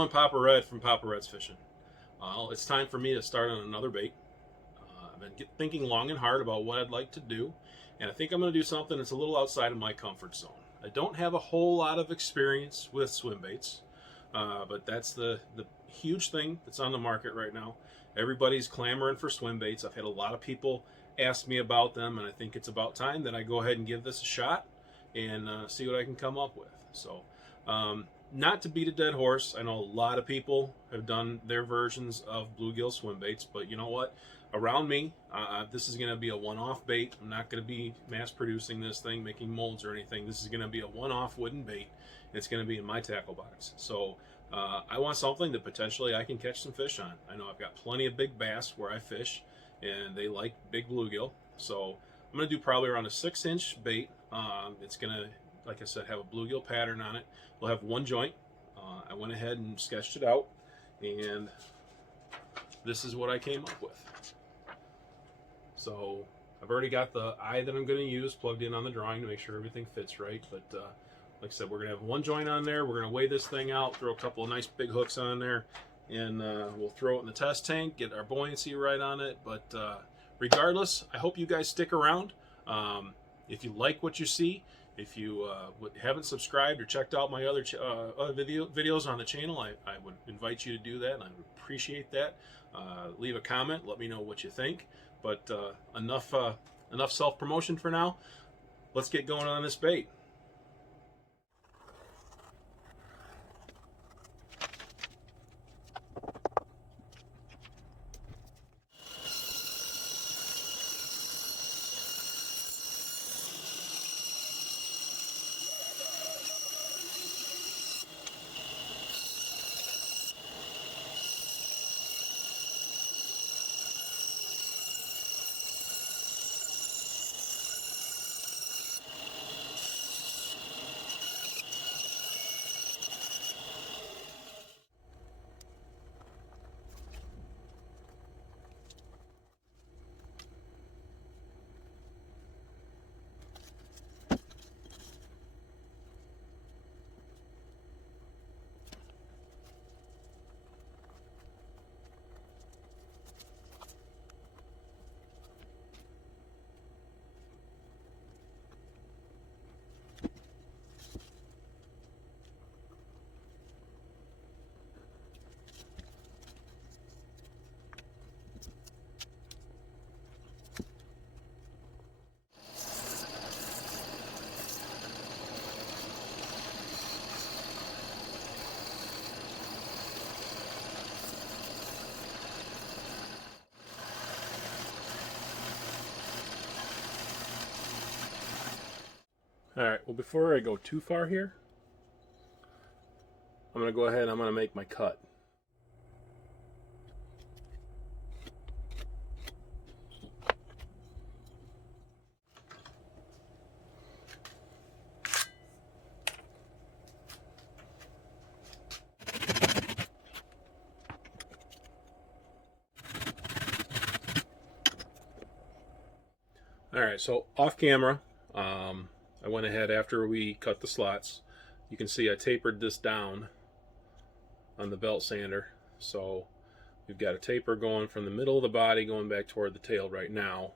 everyone, Papa Red from Papa Red's Fishing. It's time for me to start on another bait. I've been thinking long and hard about what I'd like to do, and I think I'm going to do something that's a little outside of my comfort zone. I don't have a whole lot of experience with swim baits, but that's the huge thing that's on the market right now. Everybody's clamoring for swim baits. I've had a lot of people ask me about them, and I think it's about time that I go ahead and give this a shot and see what I can come up with. So, not to beat a dead horse, I know a lot of people have done their versions of bluegill swim baits, but you know what? Around me, this is going to be a one-off bait. I'm not going to be mass producing this thing, making molds or anything. This is going to be a one-off wooden bait. It's going to be in my tackle box. So I want something that potentially I can catch some fish on. I know I've got plenty of big bass where I fish, and they like big bluegill. So I'm going to do probably around a 6-inch bait. It's going to, like I said, have a bluegill pattern on it. We'll have one joint. I went ahead and sketched it out, and this is what I came up with. So I've already got the eye that I'm going to use plugged in on the drawing to make sure everything fits right. But like I said, we're going to have one joint on there. We're going to weigh this thing out, throw a couple of nice big hooks on there, and we'll throw it in the test tank, get our buoyancy right on it. But regardless, I hope you guys stick around. If you like what you see, if you haven't subscribed or checked out my other videos on the channel, I would invite you to do that, and I would appreciate that. Leave a comment, let me know what you think. But enough self-promotion for now. Let's get going on this bait. Alright, well, before I go too far here, I'm going to go ahead and I'm going to make my cut. Alright, so off camera, I went ahead after we cut the slots. You can see I tapered this down on the belt sander. So we've got a taper going from the middle of the body going back toward the tail right now.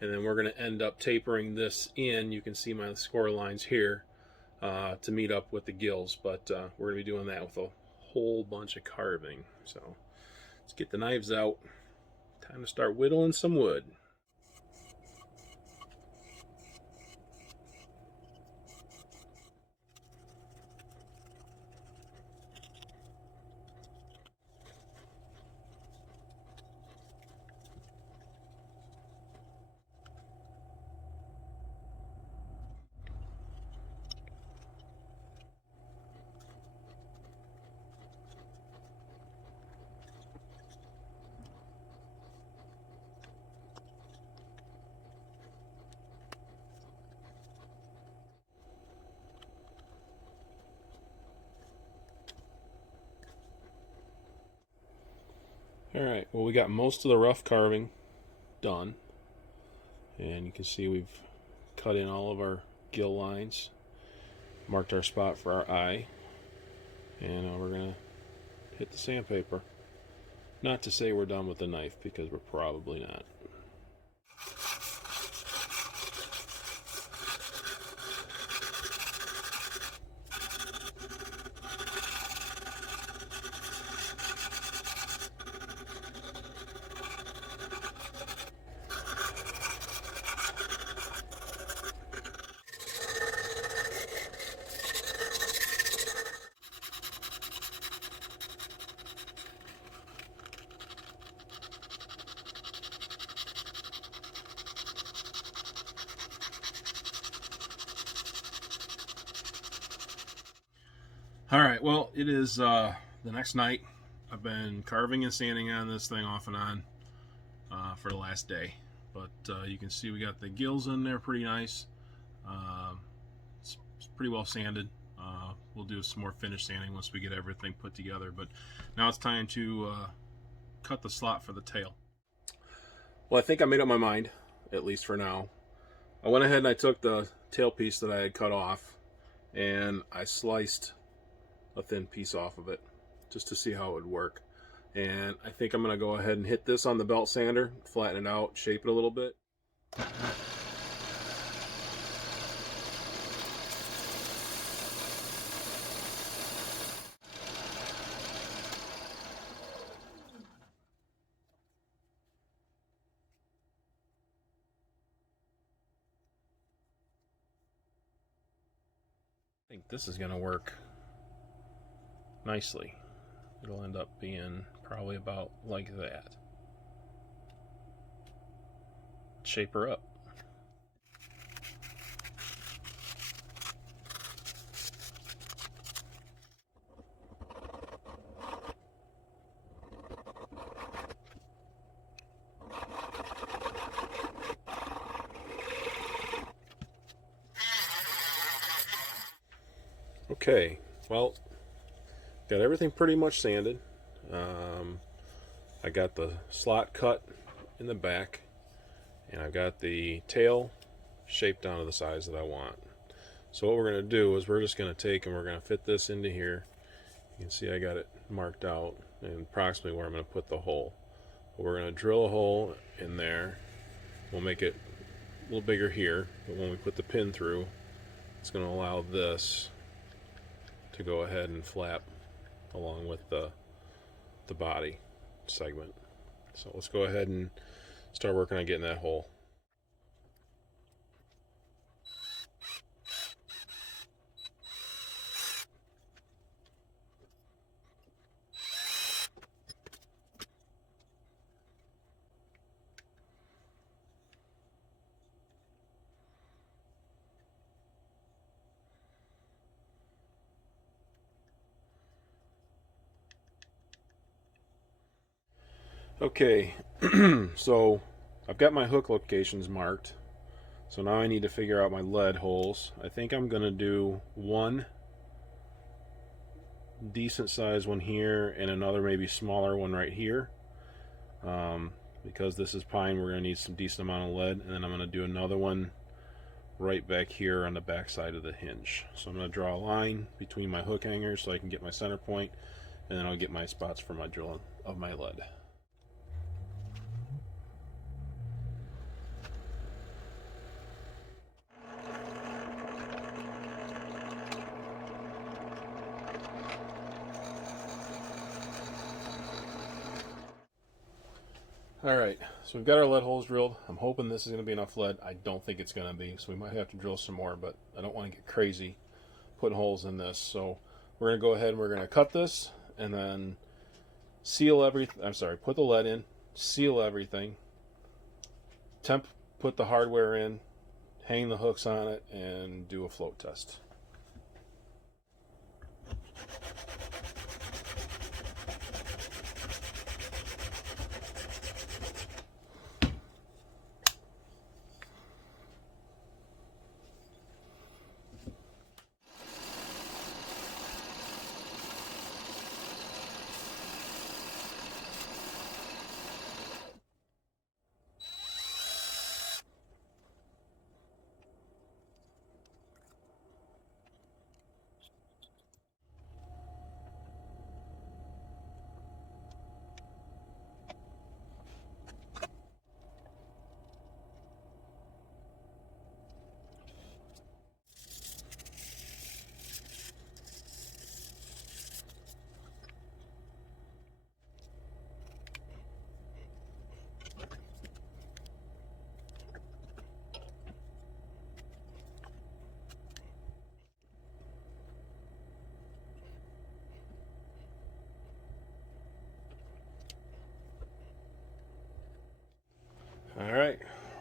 And then we're going to end up tapering this in. You can see my score lines here to meet up with the gills. But we're going to be doing that with a whole bunch of carving. So let's get the knives out. Time to start whittling some wood. Alright, well, we got most of the rough carving done, and you can see we've cut in all of our gill lines, marked our spot for our eye, and we're going to hit the sandpaper. Not to say we're done with the knife, because we're probably not. All right, well, it is the next night. I've been carving and sanding on this thing off and on for the last day. But you can see we got the gills in there pretty nice. It's pretty well sanded. We'll do some more finish sanding once we get everything put together. But now it's time to cut the slot for the tail. Well, I think I made up my mind, at least for now. I went ahead and I took the tail piece that I had cut off and I sliced a thin piece off of it just to see how it would work. And I think I'm going to go ahead and hit this on the belt sander, flatten it out, shape it a little bit. I think this is going to work nicely. It'll end up being probably about like that. Shape her up. Okay, well, got everything pretty much sanded. I got the slot cut in the back, and I've got the tail shaped down to the size that I want. So what we're going to do is we're just going to take and we're going to fit this into here. You can see I got it marked out and approximately where I'm going to put the hole. We're going to drill a hole in there. We'll make it a little bigger here, but when we put the pin through, it's going to allow this to go ahead and flap along with the body segment. So let's go ahead and start working on getting that hole. Okay, so I've got my hook locations marked. So now I need to figure out my lead holes. I think I'm going to do one decent sized one here and another maybe smaller one right here. Because this is pine, we're going to need some decent amount of lead. And then I'm going to do another one right back here on the back side of the hinge. So I'm going to draw a line between my hook hangers so I can get my center point, and then I'll get my spots for my drilling of my lead. Alright, so we've got our lead holes drilled. I'm hoping this is going to be enough lead. I don't think it's going to be, so we might have to drill some more, but I don't want to get crazy putting holes in this. So we're going to go ahead and we're going to cut this and then seal everything. I'm sorry, put the lead in, seal everything, put the hardware in, hang the hooks on it, and do a float test.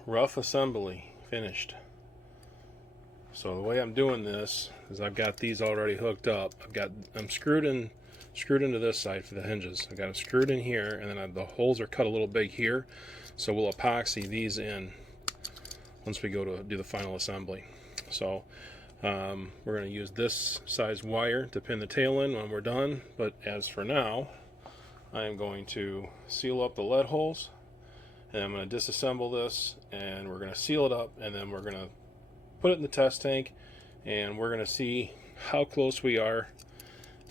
rough assembly finished. So the way I'm doing this is I've got these already hooked up. I'm screwed into this side for the hinges. I got them screwed in here, and then the holes are cut a little big here. So we'll epoxy these in once we go to do the final assembly. So we're going to use this size wire to pin the tail in when we're done. But as for now, I am going to seal up the lead holes, and I'm going to disassemble this, and we're going to seal it up, and then we're going to put it in the test tank, and we're going to see how close we are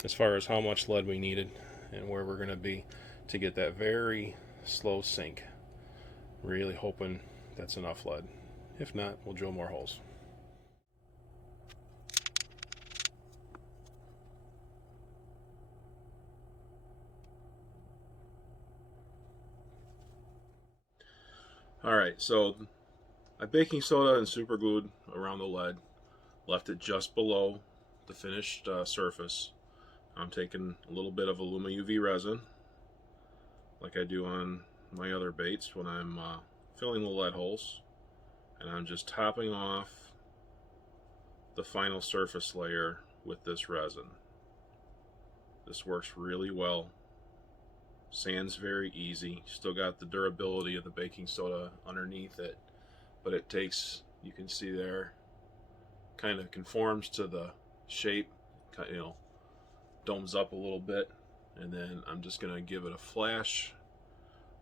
as far as how much lead we needed and where we're going to be to get that very slow sink. Really hoping that's enough lead. If not, we'll drill more holes. Alright, so I baking soda and super glued around the lead, left it just below the finished surface. I'm taking a little bit of Illuma UV resin, like I do on my other baits when I'm filling the lead holes, and I'm just topping off the final surface layer with this resin. This works really well. Sand's very easy. Still got the durability of the baking soda underneath it, but it takes, you can see there, kind of conforms to the shape, you know, domes up a little bit, and then I'm just going to give it a flash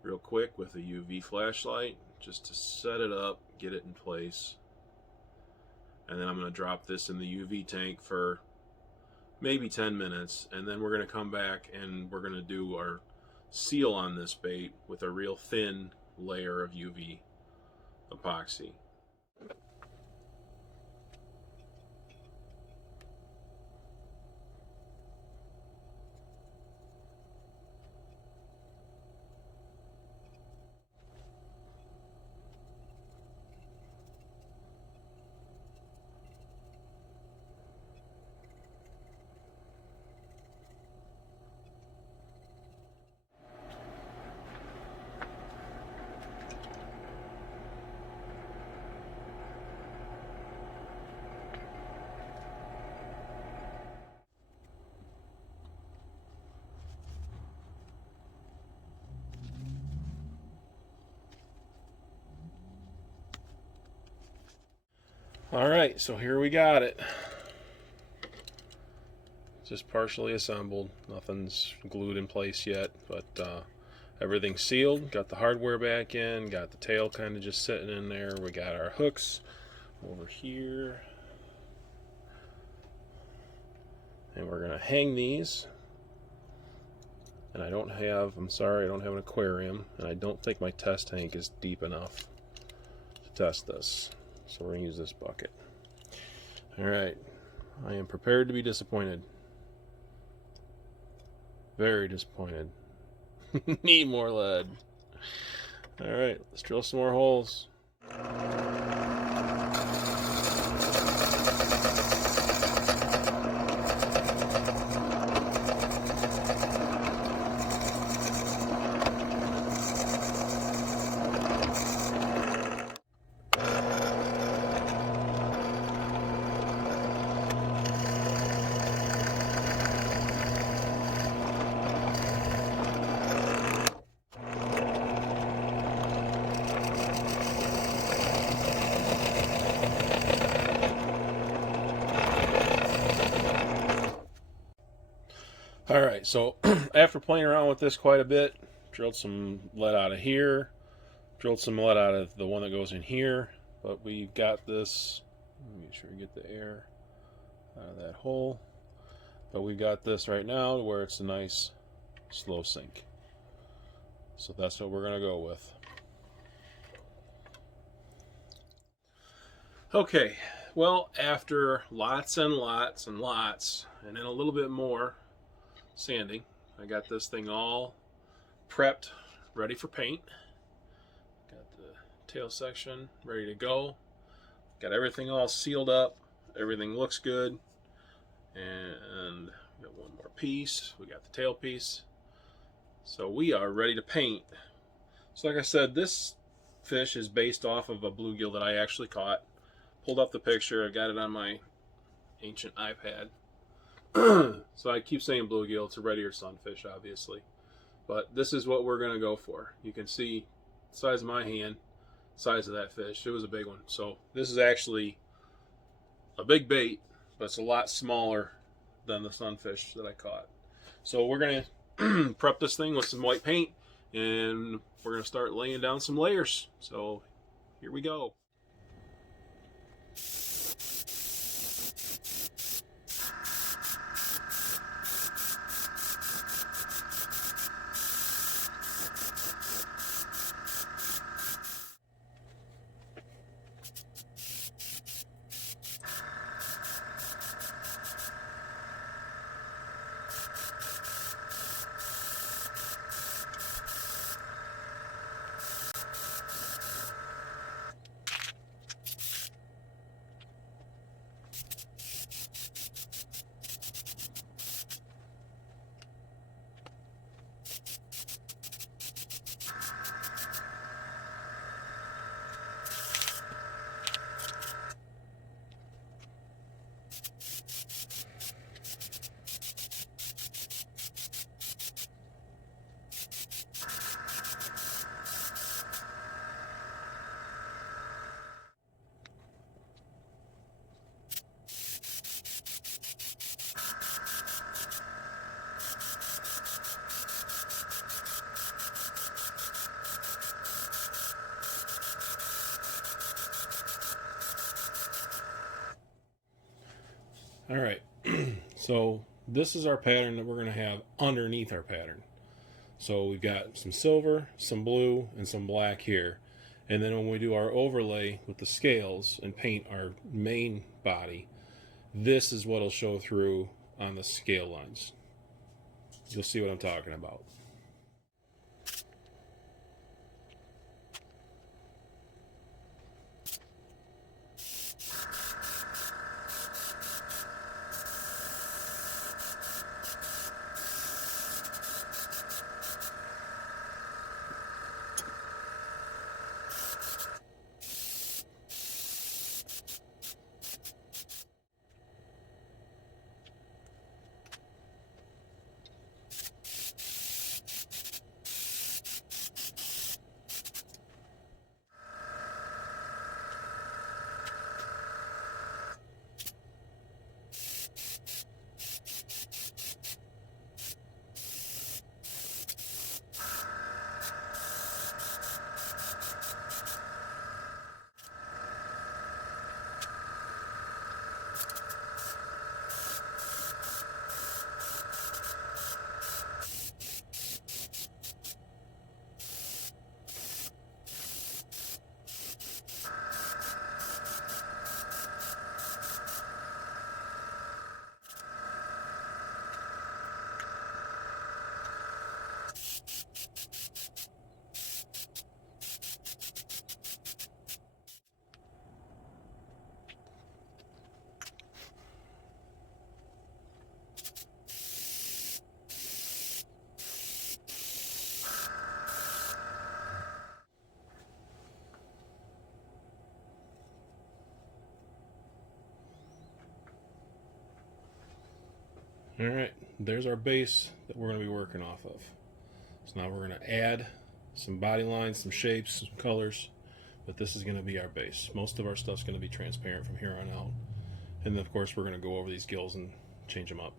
real quick with a UV flashlight just to set it up, get it in place, and then I'm going to drop this in the UV tank for maybe 10 minutes, and then we're going to come back and we're going to do our seal on this bait with a real thin layer of UV epoxy. Alright, so here we got it. Just partially assembled. Nothing's glued in place yet, but everything's sealed. Got the hardware back in, got the tail kind of just sitting in there. We got our hooks over here. And we're going to hang these. And I'm sorry, I don't have an aquarium, and I don't think my test tank is deep enough to test this. So we're going to use this bucket. Alright, I am prepared to be disappointed. Very disappointed. Need more lead. Alright, let's drill some more holes. Alright, so after playing around with this quite a bit, drilled some lead out of here, drilled some lead out of the one that goes in here, but we've got this, let me make sure we get the air out of that hole, but we've got this right now where it's a nice slow sink. So that's what we're going to go with. Okay, well, after lots and lots and lots, and then a little bit more sanding, I got this thing all prepped, ready for paint. Got the tail section ready to go. Got everything all sealed up. Everything looks good. And got one more piece. We got the tail piece. So we are ready to paint. So like I said, this fish is based off of a bluegill that I actually caught. Pulled up the picture. I got it on my ancient iPad. So I keep saying bluegill. It's a red-eared sunfish, obviously. But this is what we're going to go for. You can see the size of my hand, size of that fish. It was a big one. So this is actually a big bait, but it's a lot smaller than the sunfish that I caught. So we're going to prep this thing with some white paint, and we're going to start laying down some layers. So here we go. All right, so this is our pattern that we're going to have underneath our pattern. So we've got some silver, some blue, and some black here. And then when we do our overlay with the scales and paint our main body, this is what will show through on the scale lines. You'll see what I'm talking about. All right, there's our base that we're going to be working off of. So now we're going to add some body lines, some shapes, some colors, but this is going to be our base. Most of our stuff's going to be transparent from here on out. And then of course we're going to go over these gills and change them up.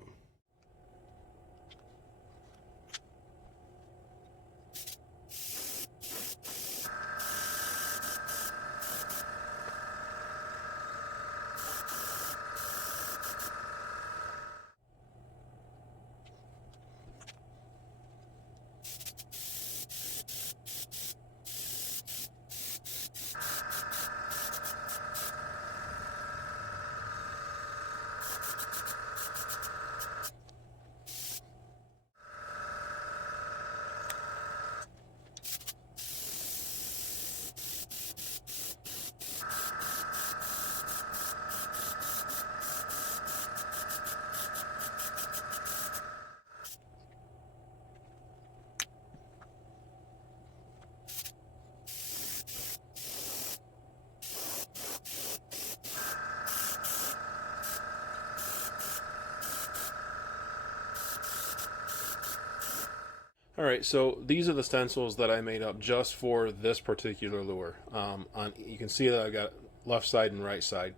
All right, so these are the stencils that I made up just for this particular lure. You can see that I got left side and right side,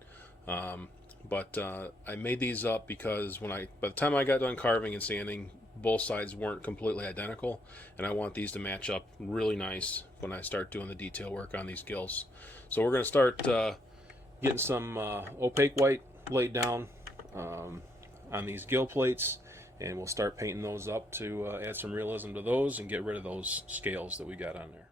but I made these up because by the time I got done carving and sanding, both sides weren't completely identical, and I want these to match up really nice when I start doing the detail work on these gills. So we're going to start getting some opaque white laid down on these gill plates, and we'll start painting those up to add some realism to those and get rid of those scales that we got on there.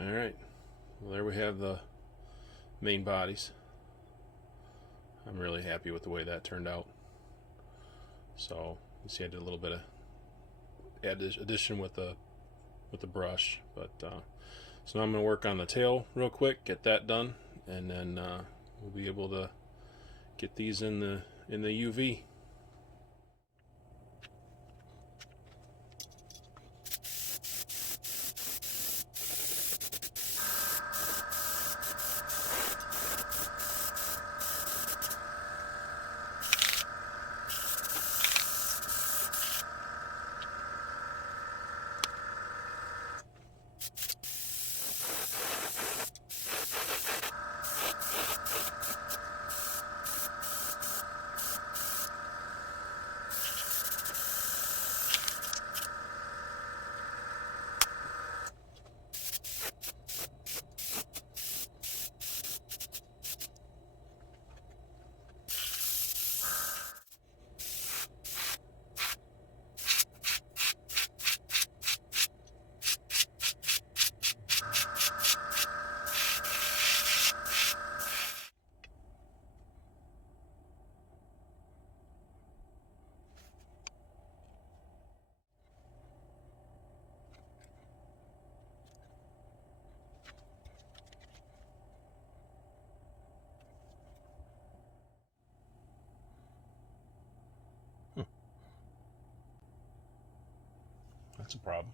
Alright, well, there we have the main bodies. I'm really happy with the way that turned out. So you see I did a little bit of addition with the brush, but so now I'm going to work on the tail real quick, get that done, and then we'll be able to get these in the UV. That's a problem.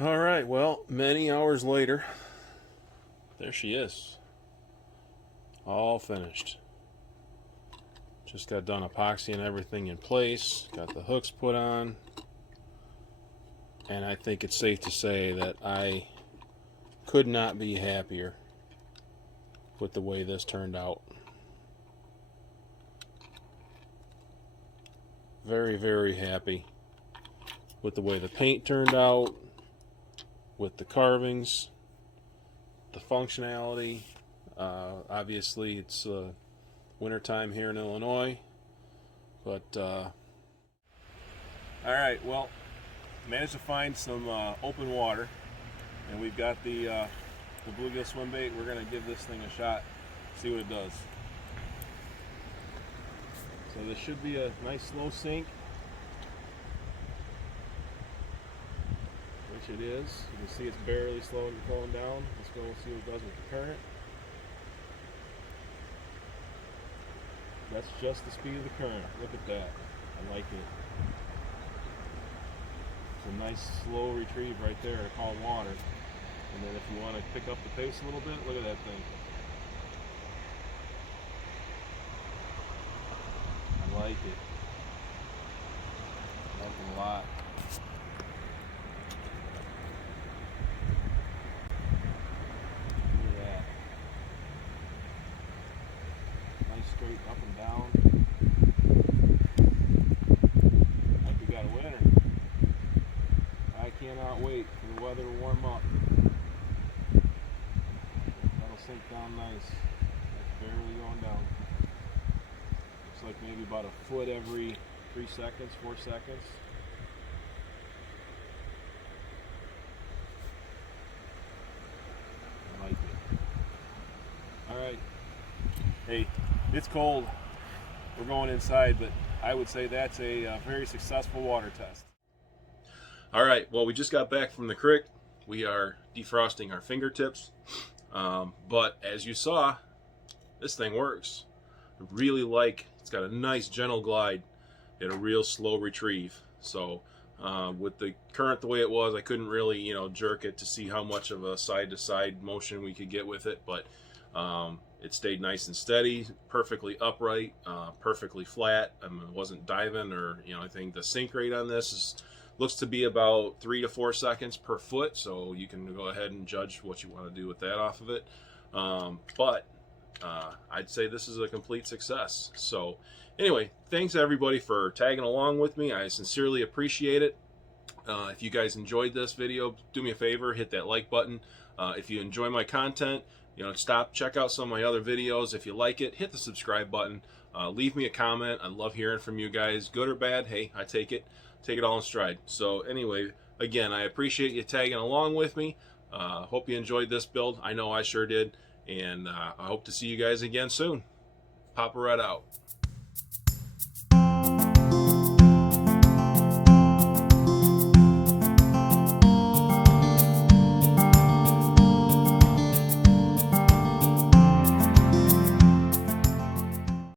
Alright, well, many hours later, there she is. All finished. Just got done epoxying everything in place, got the hooks put on, and I think it's safe to say that I could not be happier with the way this turned out. very, very happy with the way the paint turned out, with the carvings, the functionality. Obviously, it's wintertime here in Illinois, but all right, well, managed to find some open water, and we've got the bluegill swim bait. We're gonna give this thing a shot, see what it does. So this should be a nice slow sink, which it is. You can see it's barely slowing down. Let's go see what it does with the current. That's just the speed of the current. Look at that. I like it. It's a nice slow retrieve right there to calm water. And then if you want to pick up the pace a little bit, look at that thing. I like it. I like it a lot. Look at that. Nice straight up and down. Like we got a winner. I cannot wait for the weather to warm up. That'll sink down nice. That's barely going down. Looks like maybe about a foot every 3 seconds, 4 seconds. I like it. Alright. Hey, it's cold. We're going inside, but I would say that's a very successful water test. Alright, well, we just got back from the creek. We are defrosting our fingertips. But as you saw, this thing works. I really like, it's got a nice gentle glide and a real slow retrieve. So with the current the way it was, I couldn't really, jerk it to see how much of a side-to-side motion we could get with it. But it stayed nice and steady, perfectly upright, perfectly flat. I mean, it wasn't diving or anything. The sink rate on this looks to be about 3 to 4 seconds per foot, so you can go ahead and judge what you want to do with that off of it. But I'd say this is a complete success. So anyway, thanks everybody for tagging along with me. I sincerely appreciate it. If you guys enjoyed this video, do me a favor, hit that like button. If you enjoy my content, check out some of my other videos. If you like it, hit the subscribe button. Leave me a comment. I love hearing from you guys, good or bad. Hey, I take it all in stride. So anyway, again, I appreciate you tagging along with me. Hope you enjoyed this build. I know I sure did. And I hope to see you guys again soon. Papa Red out.